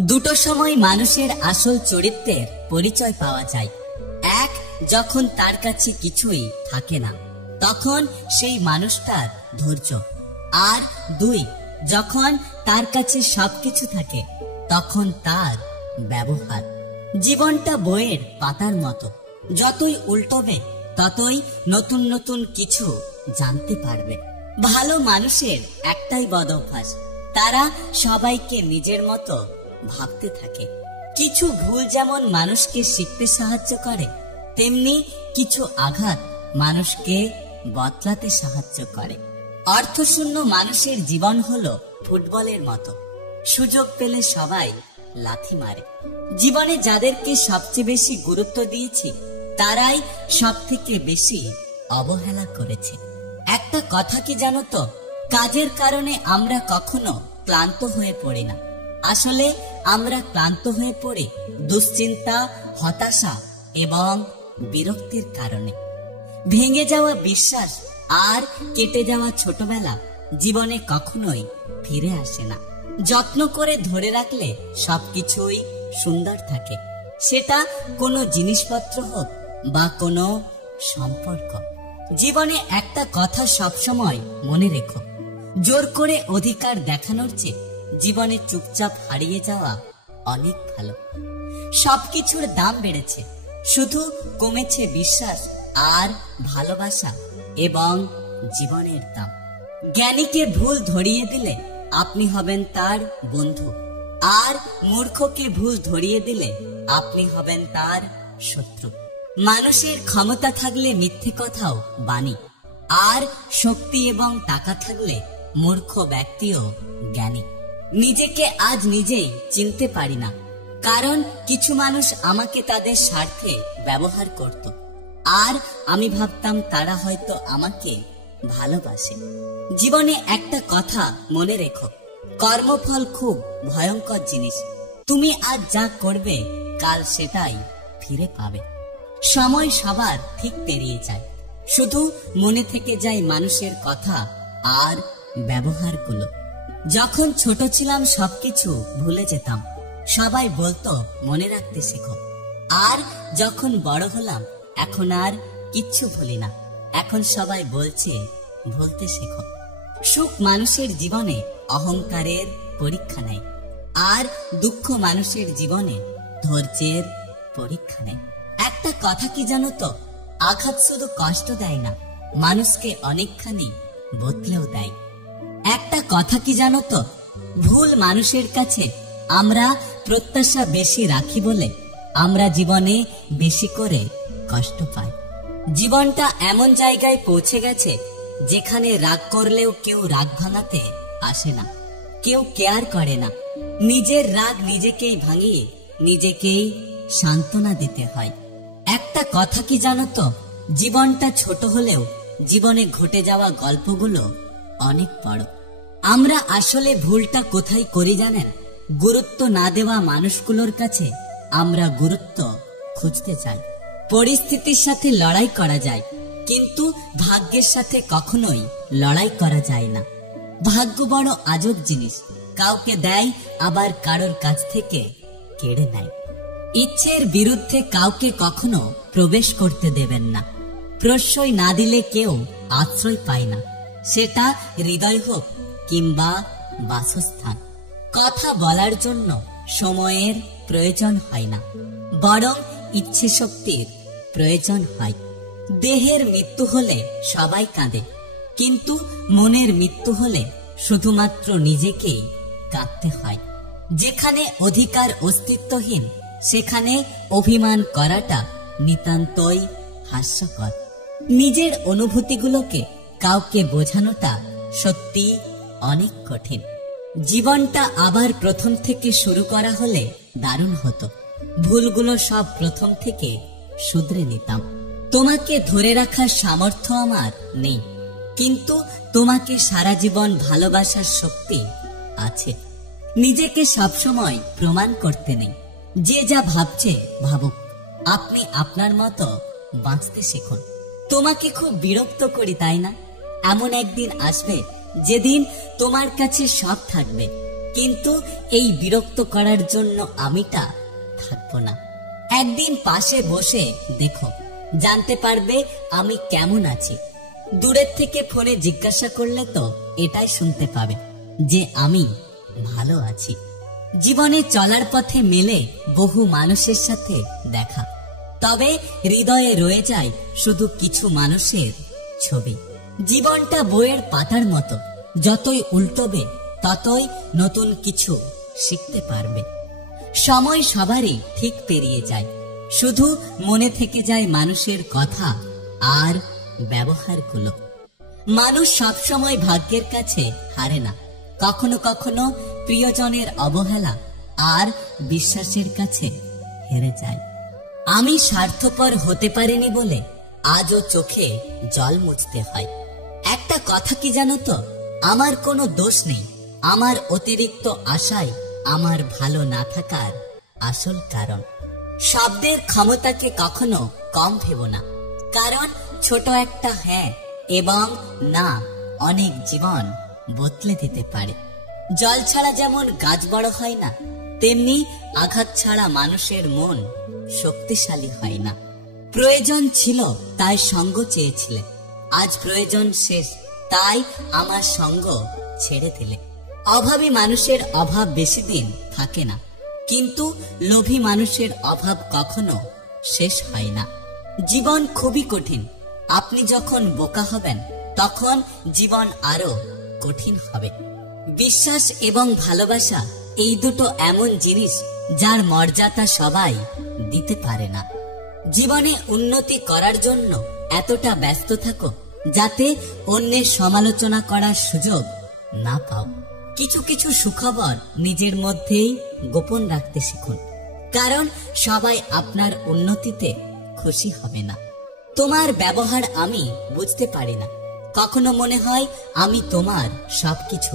দুটো সময় মানুষের আসল চরিত্রের পরিচয় পাওয়া যায়। এক, যখন তার কাছে কিছুই থাকে না, তখন সেই মানুষটার ধৈর্য। আর দুই, যখন তার কাছে সবকিছু থাকে, তখন তার ব্যবহার। জীবনটা বইয়ের পাতার মতো, যতই উল্টোবে ততই নতুন নতুন কিছু জানতে পারবে। ভালো মানুষের একটাই বদ অভ্যাস, তারা সবাইকে নিজের মতো ভাবতে থাকে। কিছু ভুল যেমন মানুষকে শিখতে সাহায্য করে, তেমনি কিছু আঘাত মানুষকে বদলাতে সাহায্য করে। অর্থশূন্য মানুষের জীবন হলো ফুটবলের মতো, সুযোগ পেলে সবাই লাথি মারে। জীবনে যাদেরকে সবচেয়ে বেশি গুরুত্ব দিয়েছি, তারাই সব থেকে বেশি অবহেলা করেছে। একটা কথা কি জানো তো, কাজের কারণে আমরা কখনো ক্লান্ত হয়ে পড়ি না। আসলে আমরা ক্লান্ত হয়ে পড়ি দুশ্চিন্তা, হতাশা এবং বিরক্তির কারণে। ভেঙে যাওয়া বিশ্বাস আর কেটে যাওয়া ছোটবেলা জীবনে কখনোই ফিরে আসে না। যত্ন করে ধরে রাখলে সবকিছুই সুন্দর থাকে, সেটা কোনো জিনিসপত্র হোক বা কোনো সম্পর্ক। জীবনে একটা কথা সবসময় মনে রেখো, জোর করে অধিকার দেখানোর চেয়ে জীবনে চুপচাপ হারিয়ে যাওয়া অনেক ভালো। সবকিছুর দাম বেড়েছে, শুধু কমেছে বিশ্বাস আর ভালোবাসা এবং জীবনের দাম। জ্ঞানীকে ভুল ধরিয়ে দিলে আপনি হবেন তার বন্ধু, আর মূর্খকে ভুল ধরিয়ে দিলে আপনি হবেন তার শত্রু। মানুষের ক্ষমতা থাকলে মিথ্যে কথাও বাণী, আর শক্তি এবং টাকা থাকলে মূর্খ ব্যক্তিও জ্ঞানী। নিজেকে আজ নিজেই চিনতে পারি না, কারণ কিছু মানুষ আমাকে তাদের স্বার্থে ব্যবহার করত, আর আমি ভাবতাম তারা হয়তো আমাকে ভালোবাসে। জীবনে একটা কথা মনে রেখো, কর্মফল খুব ভয়ঙ্কর জিনিস। তুমি আজ যা করবে কাল সেটাই ফিরে পাবে। সময় সবার ঠিক পেরিয়ে যায়, শুধু মনে থেকে যায় মানুষের কথা আর ব্যবহারগুলো। যখন ছোট ছিলাম সবকিছু ভুলে যেতাম, সবাই বলতো মনে রাখতে শেখো। আর যখন বড় হলাম এখন আর কিচ্ছু ভুলি না, এখন সবাই বলছে ভুলতে শেখো। সুখ মানুষের জীবনে অহংকারের পরীক্ষা নেয়, আর দুঃখ মানুষের জীবনে ধৈর্যের পরীক্ষা নেয়। একটা কথা কি জানো তো, আঘাত শুধু কষ্ট দেয় না, মানুষকে অনেকখানি বদলেও দেয়। একটা কথা কি জানো তো, ভুল মানুষের কাছে আমরা প্রত্যাশা বেশি রাখি বলে আমরা জীবনে বেশি করে কষ্ট পাই। জীবনটা এমন জায়গায় পৌঁছে গেছে যেখানে রাগ করলেও কেউ রাগ ভাঙাতে আসে না, কেউ কেয়ার করে না। নিজের রাগ নিজেকেই ভাঙিয়ে নিজেকেই সান্ত্বনা দিতে হয়। একটা কথা কি জানো তো, জীবনটা ছোট হলেও জীবনে ঘটে যাওয়া গল্পগুলো অনেক বড়। আমরা আসলে ভুলটা কোথায় করি জানেন? গুরুত্ব না দেওয়া মানুষগুলোর কাছে আমরা গুরুত্ব খুঁজতে চাই। পরিস্থিতির সাথে লড়াই করা যায়, কিন্তু ভাগ্যের সাথে কখনোই লড়াই করা যায় না। ভাগ্য বড় আজব জিনিস, কাউকে দেয় আবার কারোর কাছ থেকে কেড়ে নেয়। ইচ্ছের বিরুদ্ধে কাউকে কখনো প্রবেশ করতে দেবেন না। প্রশ্রয় না দিলে কেউ আশ্রয় পায় না, সেটা হৃদয় হোক কিংবা বাসস্থান। কথা বলার জন্য সময়ের প্রয়োজন হয় না, বরং ইচ্ছে শক্তির প্রয়োজন হয়। দেহের মৃত্যু হলে সবাই কাঁদে, কিন্তু মনের মৃত্যু হলে শুধুমাত্র নিজেকেই কাঁদতে হয়। যেখানে অধিকার অস্তিত্বহীন, সেখানে অভিমান করাটা নিতান্তই হাস্যকর। নিজের অনুভূতিগুলোকে কাউকে বোঝানোটা সত্যি অনেক কঠিন। জীবনটা আবার প্রথম থেকে শুরু করা হলে দারুণ হতো। ভুলগুলো সব প্রথম থেকে শুধরে নিতাম। তোমাকে ধরে রাখার সামর্থ্য আমার নেই, কিন্তু তোমাকে সারা জীবন ভালোবাসার শক্তি আছে। নিজেকে সবসময় প্রমাণ করতে নেই। যে যা ভাবছে ভাবুক, আপনি আপনার মতো বাঁচতে শিখুন। তোমাকে খুব বিরক্ত করি তাই না? এমন একদিন আসবে যেদিন তোমার কাছে সব থাকবে, কিন্তু এই বিরক্ত করার জন্য আমিটা থাকবো না। একদিন পাশে বসে দেখো, জানতে পারবে আমি কেমন আছি। দূরের থেকে ফোনে জিজ্ঞাসা করলে তো এটাই শুনতে পাবে যে আমি ভালো আছি। জীবনে চলার পথে মেলে বহু মানুষের সাথে দেখা, তবে হৃদয়ে রয়ে যায় শুধু কিছু মানুষের ছবি। জীবনটা বইয়ের পাতার মতো, যতই উল্টোবে ততই নতুন কিছু শিখতে পারবে। সময় সবারই ঠিক পেরিয়ে যায়, শুধু মনে থেকে যায় মানুষের কথা আর ব্যবহারগুলো। মানুষ সবসময় ভাগ্যের কাছে হারে না, কখনো কখনো প্রিয়জনের অবহেলা আর বিশ্বাসের কাছে হেরে যায়। আমি স্বার্থপর হতে পারিনি বলে আজও চোখে জল মুছতে হয়। একটা কথা কি জানো তো, আমার কোনো দোষ নেই। আমার অতিরিক্ত আশাই আমার ভালো না থাকার আসল কারণ। শব্দের ক্ষমতাকে কখনো কম ভেবো না, কারণ ছোট একটা হ্যাঁ এবং না অনেক জীবন বদলে দিতে পারে। জল ছাড়া যেমন গাছ বড় হয় না, তেমনি আঘাত ছাড়া মানুষের মন শক্তিশালী হয় না। প্রয়োজন ছিল তাই সঙ্গ চেয়েছিলে, আজ প্রয়োজন শেষ তাই আমার সঙ্গ ছেড়ে দিলে। অভাবী মানুষের অভাব বেশি দিন থাকে না, কিন্তু লোভী মানুষের অভাব কখনো শেষ হয় না। জীবন খুবই কঠিন, আপনি যখন বোকা হবেন তখন জীবন আরো কঠিন হবে। বিশ্বাস এবং ভালোবাসা এই দুটো এমন জিনিস যার মর্যাদা সবাই দিতে পারে না। জীবনে উন্নতি করার জন্য এতটা ব্যস্ত থাকো যাতে অন্যের সমালোচনা করার সুযোগ না পাও। কিছু কিছু সুখবর নিজের মধ্যেই গোপন রাখতে শিখুন, কারণ সবাই আপনার উন্নতিতে খুশি হবে না। তোমার ব্যবহার আমি বুঝতে পারি না, কখনো মনে হয় আমি তোমার সবকিছু,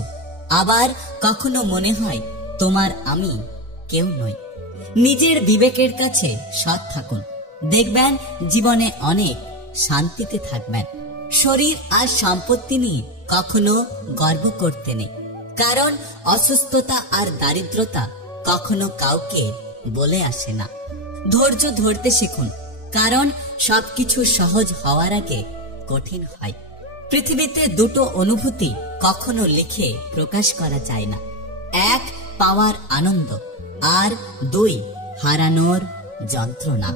আবার কখনো মনে হয় তোমার আমি কেউ নই। নিজের বিবেকের কাছে সৎ থাকুন, দেখবেন জীবনে অনেক শান্তিতে থাকবেন। শরীর আর সম্পত্তি নিয়ে কখনো গর্ব করতে নেই, কারণ অসুস্থতা আর দারিদ্রতা কখনো কাউকে বলে আসে না। ধৈর্য ধরতে শিখুন, কারণ সবকিছু সহজ হওয়ার আগে কঠিন হয়। পৃথিবীতে দুটো অনুভূতি কখনো লিখে প্রকাশ করা যায় না, এক পাওয়ার আনন্দ আর দুই হারানোর যন্ত্রণা।